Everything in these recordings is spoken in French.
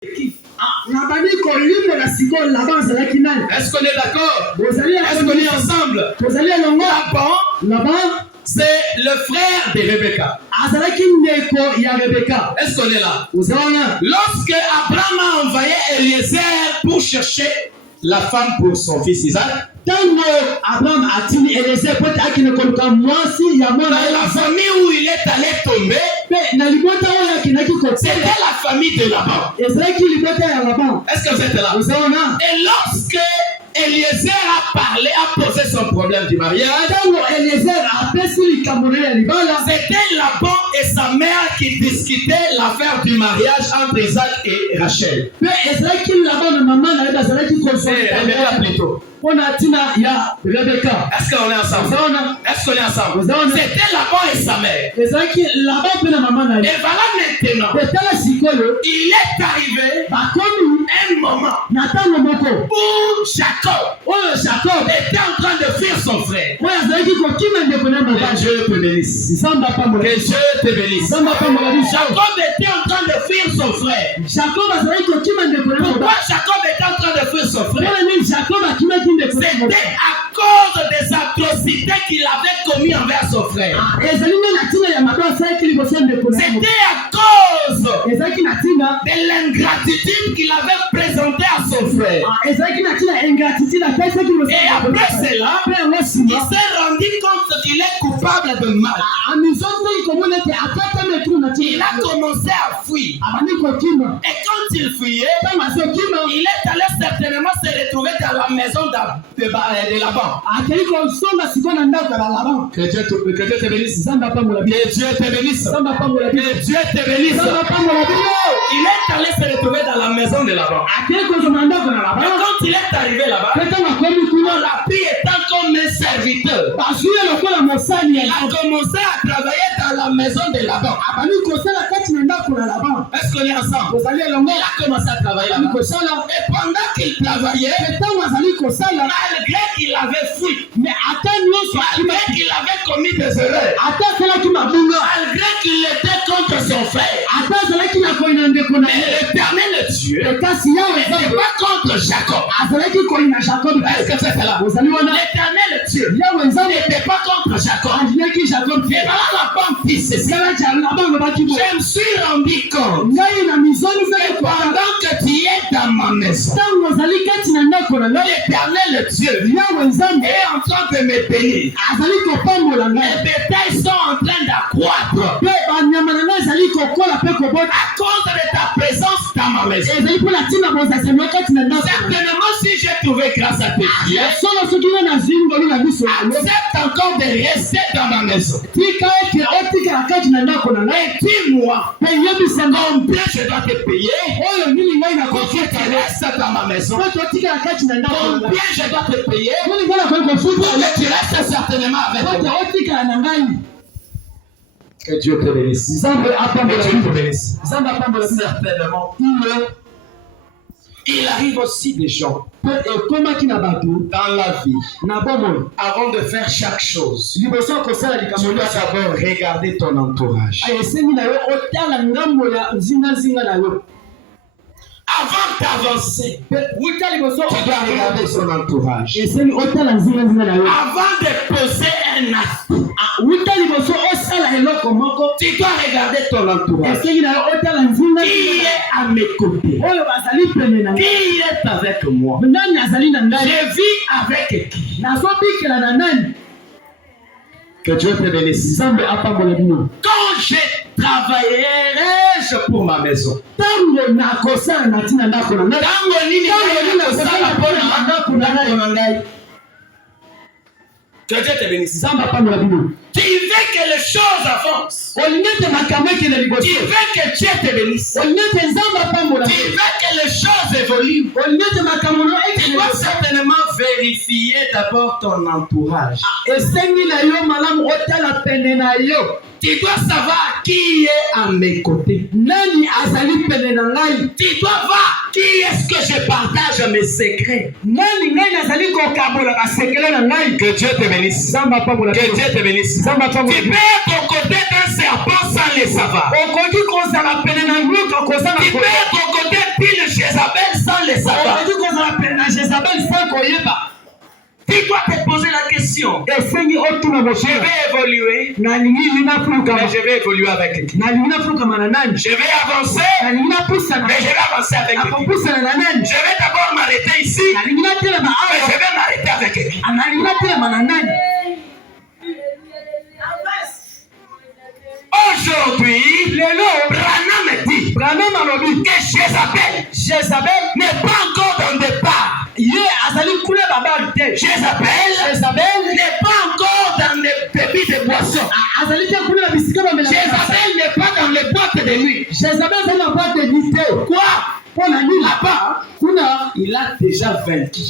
Est-ce qu'on est d'accord? Est-ce qu'on est ensemble? Laban, c'est le frère de Rebecca. Est-ce qu'on est là? Lorsque Abraham a envoyé Eliezer pour chercher la femme pour son fils Isaac, dans la famille où il est allé tomber, c'était la famille de Laban. Est-ce que vous êtes là? Et lorsque Eliezer a parlé, a posé son problème du mariage, c'était Laban et sa mère qui discutaient l'affaire du mariage entre Isaac et Rachel. Rebecca plutôt. Est-ce qu'on est ensemble? Est-ce qu'on est ensemble? C'était Laban et sa mère. Et voilà maintenant, il est arrivé un moment où Jacob était en train de fuir son frère. Que Dieu te bénisse. Que Dieu te bénisse. Jacob était en train de fuir son frère. Pourquoi Jacob était en train de fuir son frère? C'était à cause des atrocités qu'il avait commis envers son frère. C'était à cause de l'ingratitude qu'il avait présentée à son frère. Et après cela, il s'est rendu compte qu'il est coupable de mal. Il a commencé à fuir. Et quand il fuyait, il est allé certainement se retrouver dans la maison de Laban. Que Dieu te bénisse. Que Dieu te bénisse. Que Dieu te bénisse. Il est allé se retrouver dans la maison de Laban. Et quand il est arrivé là-bas, on l'a pris étant comme un serviteur. Il a commencé à travailler dans la maison de Laban. Est-ce qu'on est ensemble? Il a commencé à travailler là-bas. Et pendant qu'il travaillait, malgré qu'il avait fui, malgré qu'il avait commis des erreurs, malgré qu'il était contre son frère, mais l'Éternel Dieu n'était pas contre Jacob. Est-ce que c'est là? L'Éternel Dieu n'était pas contre Jacob. Et voilà la bonne piste. Je me suis rendu compte que pendant que tu es dans ma maison, l'Éternel Dieu est en train de me bénir. Les bétails sont en train d'accroître à cause de ta présence dans ma maison. Certainement, si j'ai trouvé grâce à tes prières, accepte encore de rester dans ma maison. Et dis-moi combien je dois te payer pour que tu restes dans ma maison. Combien je dois te payer pour que tu restes certainement avec moi. Que Dieu te bénisse. Que Dieu te bénisse. Certainement. Il arrive aussi des gens dans la vie, avant de faire chaque chose, tu dois d'abord regarder ton entourage. Avant d'avancer, tu dois regarder son entourage. Avant de poser un acte, tu dois regarder ton entourage. Qui est à mes côtés? Qui est avec moi? Je vis avec qui? Que Dieu te bénisse. Quand je travaillerai pour ma maison, que Dieu te bénisse. Tu veux que les choses avancent. Tu veux que Dieu te bénisse. Tu veux que les choses évoluent. Tu dois certainement vérifier d'abord ton entourage. Tu dois savoir qui est à mes côtés. Tu dois voir qui est-ce que je partage mes secrets? Que Dieu te bénisse. Que Dieu te bénisse. Tu peux être aux côtés d'un serpent sans le savoir. Tu peux être aux côtés d'une Jézabel sans le savoir. Tu dois te poser la question. Je vais évoluer, mais je vais évoluer avec qui? Je vais avancer, mais je vais avancer avec qui? Je vais d'abord m'arrêter ici, mais je vais m'arrêter avec qui? Aujourd'hui, Branham me dit que Jézabel n'est pas encore dans le départ. Jézabel n'est pas encore dans les pépites de boisson. Jézabel n'est pas dans les boîtes de nuit. Quoi? Là-bas, il a déjà vaincu.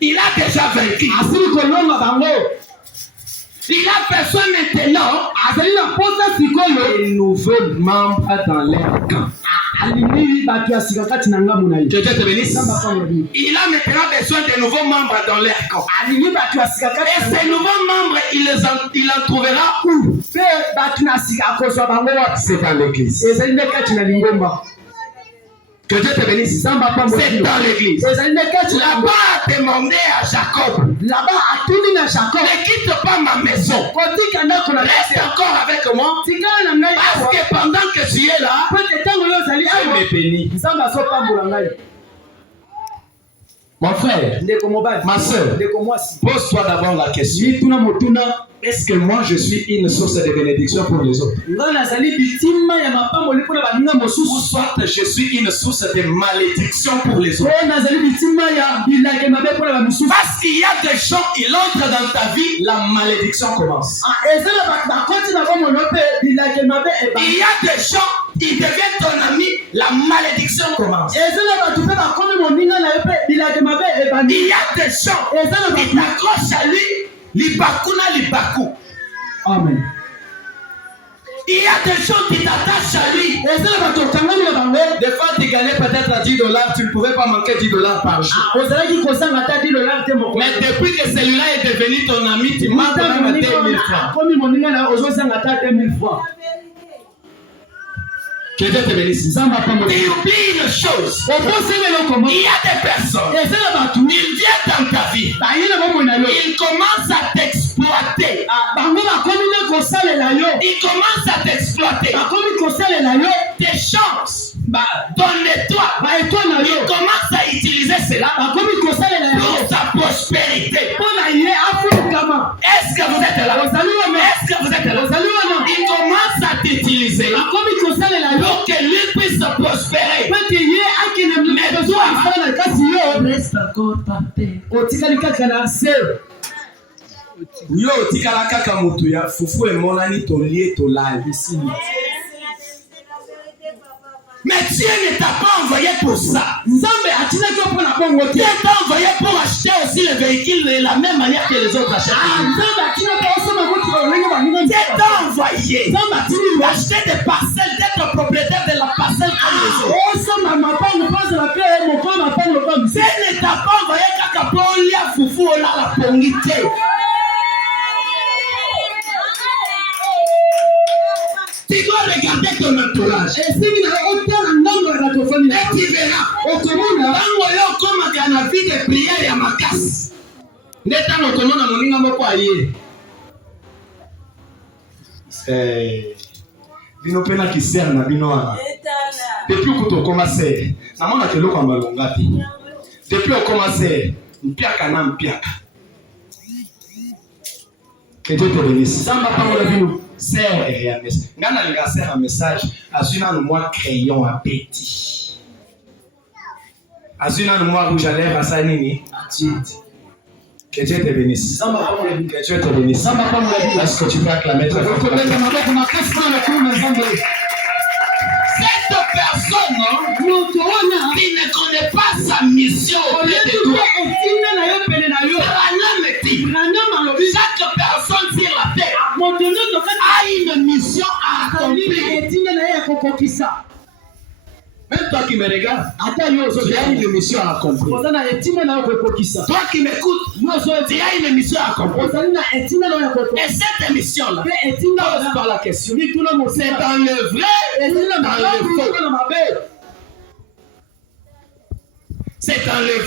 Il a déjà vaincu. Il a besoin maintenant de nouveaux membres dans leur camp. Que Dieu te bénisse. Il a maintenant besoin de nouveaux membres dans leur camp. Et ces nouveaux membres, il en trouvera où? C'est dans l'église. Que Dieu te bénisse. C'est dans l'église. Là-bas a demandé à Jacob. Ne quitte pas ma maison. Reste encore avec moi. Parce que pendant que tu es là, je me bénis. Mon frère, ma soeur, pose-toi d'abord la question. Est-ce que moi je suis une source de bénédiction pour les autres? Ou soit je suis une source de malédiction pour les autres? Parce qu'il y a des gens, ils entrent dans ta vie, la malédiction commence. Il y a des gens, ils deviennent ton ami, la malédiction commence. Il y a des gens, qui t'accrochent à lui. Libakuna libaku. Amen. Il y a des gens qui t'attachent à lui. Des fois, tu gagnais peut-être à $10, tu ne pouvais pas manquer $10 par jour. Mais depuis que celui-là est devenu ton ami, tu manques même 2000 francs. Que Dieu te bénisse. Tu oublies une chose. Il y a des personnes. Ils viennent dans ta vie. Ils commencent à t'exploiter. Ils commencent à t'exploiter. Tes chances. Donne-toi. Ils commencent à utiliser cela pour sa prospérité. Est-ce que vous êtes là? Est-ce que vous êtes là? Ils commencent à t'utiliser pour que lui puisse se prospérer. Mais toi, reste encore par terre. Yo tikala kaka mutu ya fufu emonani tolie tolali. Mais Dieu ne t'a pas envoyé pour ça. Dieu t'a envoyé pour acheter aussi les véhicules de la même manière que les autres achètent. Dieu t'a envoyé pour acheter des parcelles, d'être propriétaire de la parcelle comme les autres. Dieu ne t'a pas envoyé kaka pour lia fufu ola la pongite. Tu dois regarder ton entourage. Et tu verras. Comme un vie de prière et à ma casse. Bino pena qui sert na bino wana. Depuis que tu commences, na mona ke loko malonga ti. Depuis on commence, mpiaka na mpiaka. Que Dieu te bénisse. Samba pa mola bino. Sert et un message. Ngana linga sert un message. Azuna no moi crayon à petit. Azuna no moi rouge à lèvres à sa nini. Que Dieu te bénisse. Que Dieu te bénisse. Est-ce que tu peux acclamer très fort? Cette personne qui ne connaît pas sa mission auprès de toi. Chaque personne sur la terre a une mission à accomplir. Même toi qui me regardes, tu as une mission à accomplir. Toi qui m'écoutes, tu as une mission à accomplir. Et cette émission-là, pose-toi la question. C'est dans le vrai, dans le faux. C'est dans le vrai.